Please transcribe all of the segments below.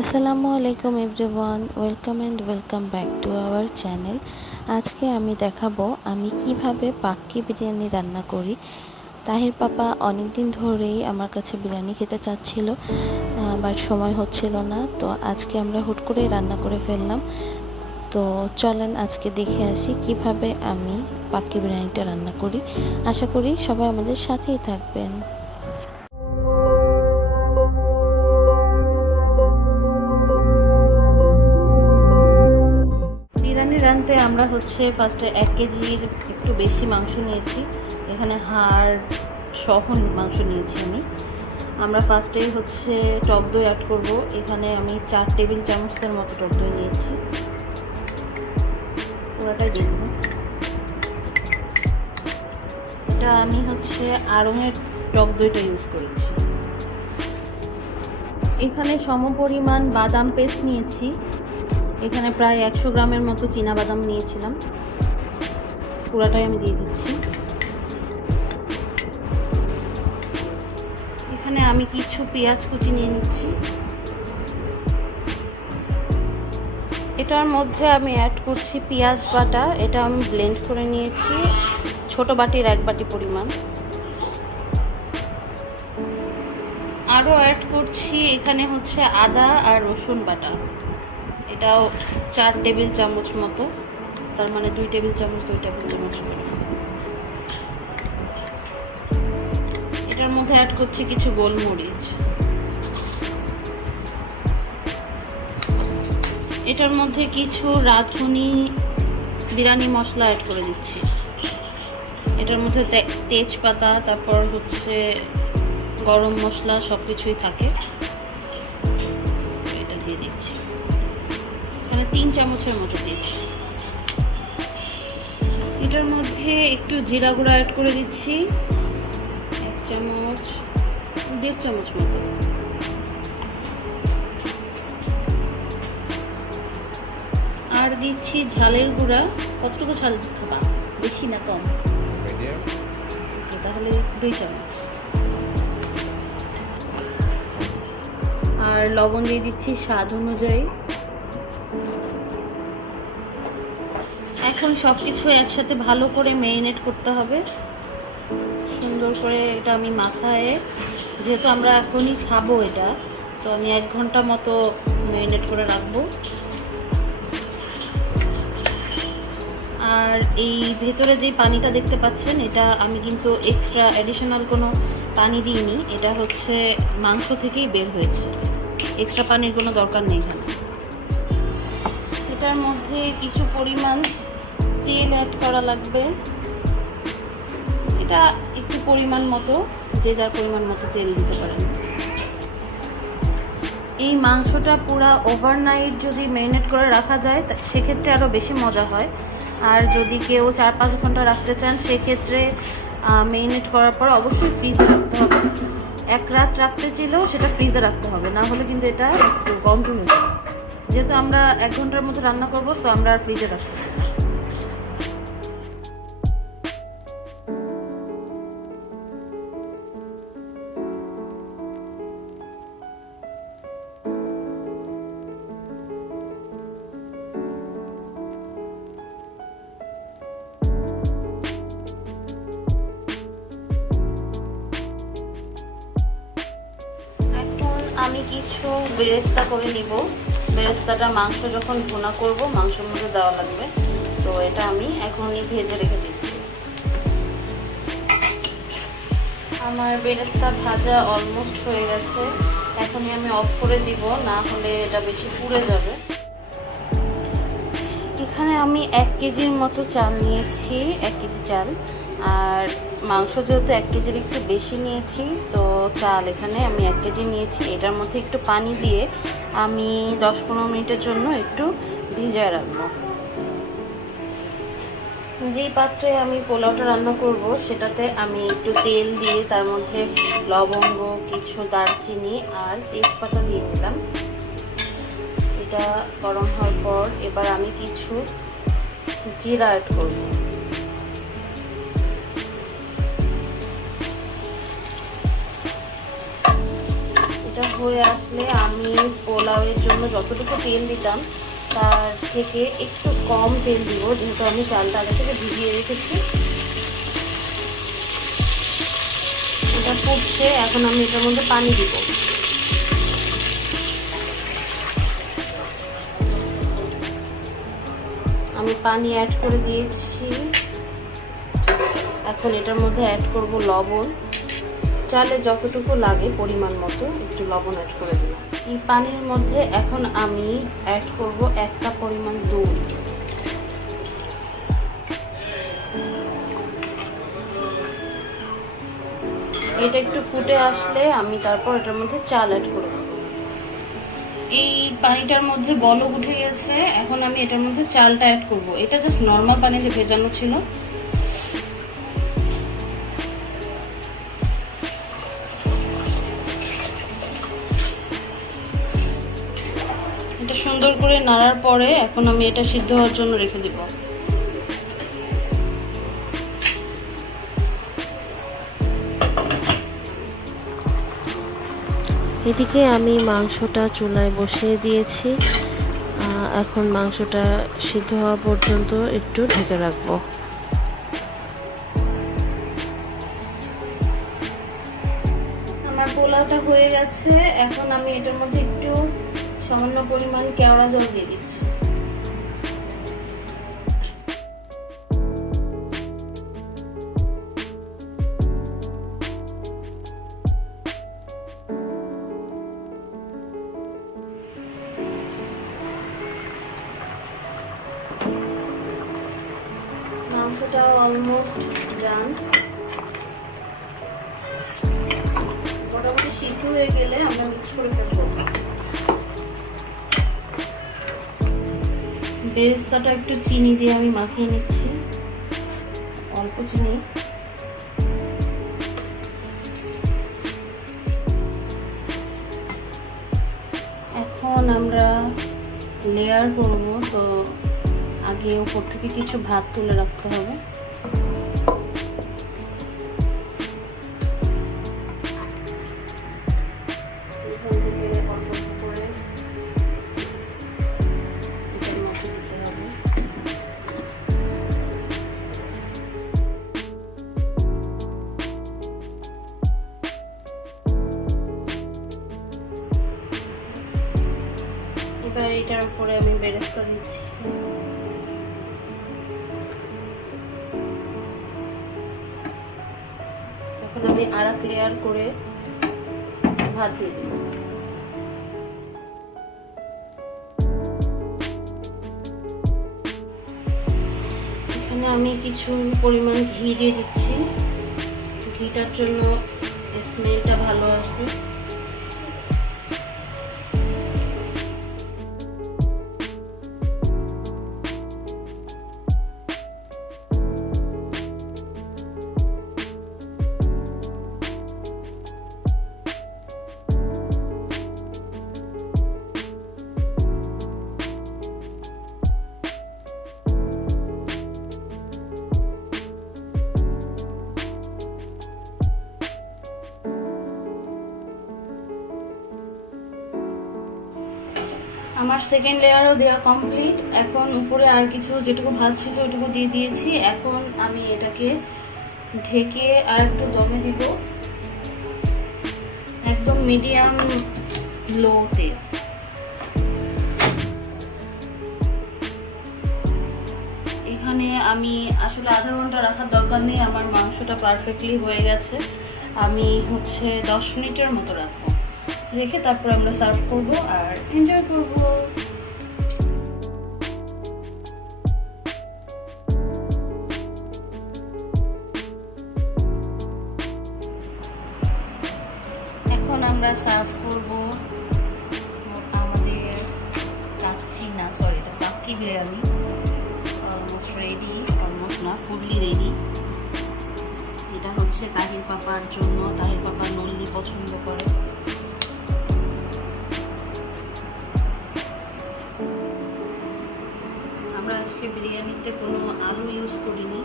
আসসালামু আলাইকুম everyone welcome and welcome back to our channel আজকে আমি দেখাবো আমি কিভাবে পাক্কি বিরিয়ানি রান্না করি তাহির পাপা অনেক দিন ধরেই আমার কাছে বিরিয়ানি খেতে চাচ্ছিল বাট সময় হচ্ছিল না তো আজকে আমরা হুট করে রান্না করে ফেললাম তো চলেন আজকে দেখে আসি কিভাবে আমি পাক্কি বিরিয়ানিটা রান্না করি আশা করি সবাই আমাদের সাথেই থাকবেন আমরা হচ্ছে ফার্স্টে এক কেজির একটু বেশি মাংস নিয়েছি এখানে হাড় সহ মাংস নিয়েছি আমি আমরা ফার্স্টে হচ্ছে টক দই অ্যাড করব এখানে আমি চার টেবিল চামচের মতো টক দই নিয়েছি পুরোটাই দেখব এটা আমি হচ্ছে আড়ঙের টক দইটা ইউজ করেছি এখানে সমপরিমাণ বাদাম পেস্ট নিয়েছি এখানে প্রায় একশো গ্রামের মতো বাদাম নিয়েছিলাম পুরাটাই আমি দিয়ে দিচ্ছি এখানে আমি কিছু পেঁয়াজ কুচি নিয়ে নিচ্ছি এটার মধ্যে আমি অ্যাড করছি পেঁয়াজ বাটা এটা আমি ব্লেন্ড করে নিয়েছি ছোট বাটির এক বাটি পরিমাণ আরও অ্যাড করছি এখানে হচ্ছে আদা আর রসুন বাটা এটাও চার টেবিল চামচ মতো তার মানে দুই টেবিল চামচ দুই টেবিল চামচ করে এটার মধ্যে অ্যাড করছি কিছু গোলমরিচ এটার মধ্যে কিছু রাঁধুনি বিরিয়ানি মশলা অ্যাড করে দিচ্ছি এটার মধ্যে তেজপাতা তারপর হচ্ছে গরম মশলা সব কিছুই থাকে চামচের মতো দিচ্ছি এটার মধ্যে একটু জিরা গুঁড়া অ্যাড করে দিচ্ছি এক চামচ দেড় চামচ মতো আর দিচ্ছি ঝালের গুঁড়া কতটুকু ঝাল খাবা বেশি না কম তাহলে দুই চামচ আর লবণ দিয়ে দিচ্ছি স্বাদ অনুযায়ী এখন সব কিছু একসাথে ভালো করে মেরিনেট করতে হবে সুন্দর করে এটা আমি মাথায় যেহেতু আমরা এখনই খাবো এটা তো আমি এক ঘন্টা মতো মেরিনেট করে রাখবো আর এই ভেতরে যে পানিটা দেখতে পাচ্ছেন এটা আমি কিন্তু এক্সট্রা অ্যাডিশনাল কোনো পানি দিইনি এটা হচ্ছে মাংস থেকেই বের হয়েছে এক্সট্রা পানির কোনো দরকার নেই এখানে এটার মধ্যে কিছু পরিমাণ তেল অ্যাড করা লাগবে এটা একটু পরিমাণ মতো যে যার পরিমাণ মতো তেল দিতে পারেন এই মাংসটা পুরা ওভারনাইট যদি ম্যারিনেট করে রাখা যায় সেক্ষেত্রে আরও বেশি মজা হয় আর যদি কেউ চার পাঁচ ঘন্টা রাখতে চান সেক্ষেত্রে ম্যারিনেট করার পর অবশ্যই ফ্রিজে রাখতে হবে এক রাত রাখতে চাইলেও সেটা ফ্রিজে রাখতে হবে না হলে কিন্তু এটা একটু গন্ধ হয়ে যাবে যেহেতু আমরা এক ঘন্টার মতো রান্না করবো সো আমরা ফ্রিজে রাখতে আমি কিছু বেরেস্তা করে নিব বেরেস্তাটা মাংস যখন ভুনা করব মাংসের মধ্যে দেওয়া লাগবে তো এটা আমি এখনই ভেজে রেখে দিচ্ছি আমার বেরেস্তা ভাজা অলমোস্ট হয়ে গেছে এখনই আমি অফ করে দিব না হলে এটা বেশি পুড়ে যাবে এখানে আমি এক কেজির মতো চাল নিয়েছি এক কেজি চাল আর মাংস যেহেতু এক কেজির একটু বেশি নিয়েছি তো চাল এখানে আমি এক কেজি নিয়েছি এটার মধ্যে একটু পানি দিয়ে আমি দশ পনেরো মিনিটের জন্য একটু ভিজায় রাখবো যেই পাত্রে আমি পোলাওটা রান্না করব সেটাতে আমি একটু তেল দিয়ে তার মধ্যে লবঙ্গ কিছু দারচিনি আর তেজপাতা দিয়ে দিলাম এটা গরম হওয়ার পর এবার আমি কিছু জিরা অ্যাড করবো হয়ে আসলে আমি পোলাওয়ের জন্য যতটুকু তেল দিতাম তার থেকে একটু কম তেল দিব যেহেতু আমি চালটা আগে থেকে ভিজিয়ে রেখেছি এটা ফুটছে এখন আমি এটার মধ্যে পানি দিব আমি পানি অ্যাড করে দিয়েছি এখন এটার মধ্যে অ্যাড করব লবণ চালে যতটুকু লাগে পরিমাণ মতো একটু লবণ অ্যাড করে দিলাম এই পানির মধ্যে এখন আমি অ্যাড করব একটা পরিমাণ দুধ এটা একটু ফুটে আসলে আমি তারপর এটার মধ্যে চাল অ্যাড করব এই পানিটার মধ্যে বলক উঠে গেছে এখন আমি এটার মধ্যে চালটা অ্যাড করব এটা জাস্ট নর্মাল পানি যে ভেজানো ছিল সুন্দর করে নাড়ার পরে এখন আমি এটা সিদ্ধ হওয়ার জন্য রেখে দিব এদিকে আমি মাংসটা চুলায় বসিয়ে দিয়েছি এখন মাংসটা সিদ্ধ হওয়া পর্যন্ত একটু ঢেকে রাখবো আমার পোলাওটা হয়ে গেছে এখন আমি এটার মধ্যে একটু সামান্য পরিমাণ কেওড়া জল দিয়ে দিচ্ছি বেরেস্তাটা একটু চিনি দিয়ে আমি মাখিয়ে নিচ্ছি অল্প চিনি এখন আমরা লেয়ার করব তো আগে ওপর থেকে কিছু ভাত তুলে রাখতে হবে লেয়ার করে ভাত দিয়ে দেবো এখানে আমি কিছু পরিমাণ ঘি দিয়ে দিচ্ছি ঘিটার জন্য স্মেলটা ভালো আসবে আমার সেকেন্ড লেয়ারও দেওয়া কমপ্লিট এখন উপরে আর কিছু যেটুকু ভাত ছিল ওটুকু দিয়ে দিয়েছি এখন আমি এটাকে ঢেকে আর একটু দমে দিব একদম মিডিয়াম লোতে এখানে আমি আসলে আধা ঘন্টা রাখার দরকার নেই আমার মাংসটা পারফেক্টলি হয়ে গেছে আমি হচ্ছে দশ মিনিটের মতো রাখবো রেখে তারপর আমরা সার্ভ করবো আর এনজয় করবো আমরা সার্ভ করব আমাদের কাচ্ছি না সরি এটা পাকি বিরিয়ানি অলমোস্ট রেডি অলমোস্ট না ফুললি রেডি এটা হচ্ছে তাহির পাপার জন্য তাহির পাপা নল্লি পছন্দ করে আমরা আজকে বিরিয়ানিতে কোনো আলু ইউজ করিনি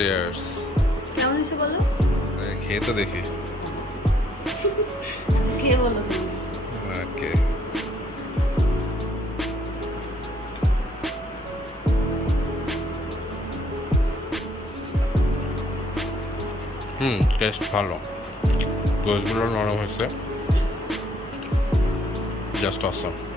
স্ট্রেয়ার্স কেমন হয়েছে বলো খেয়ে তো দেখি আচ্ছা, খেয়ে বলো ওকে হুম টেস্ট ভালো গোসগুলো নরম হয়েছে জাস্ট অসম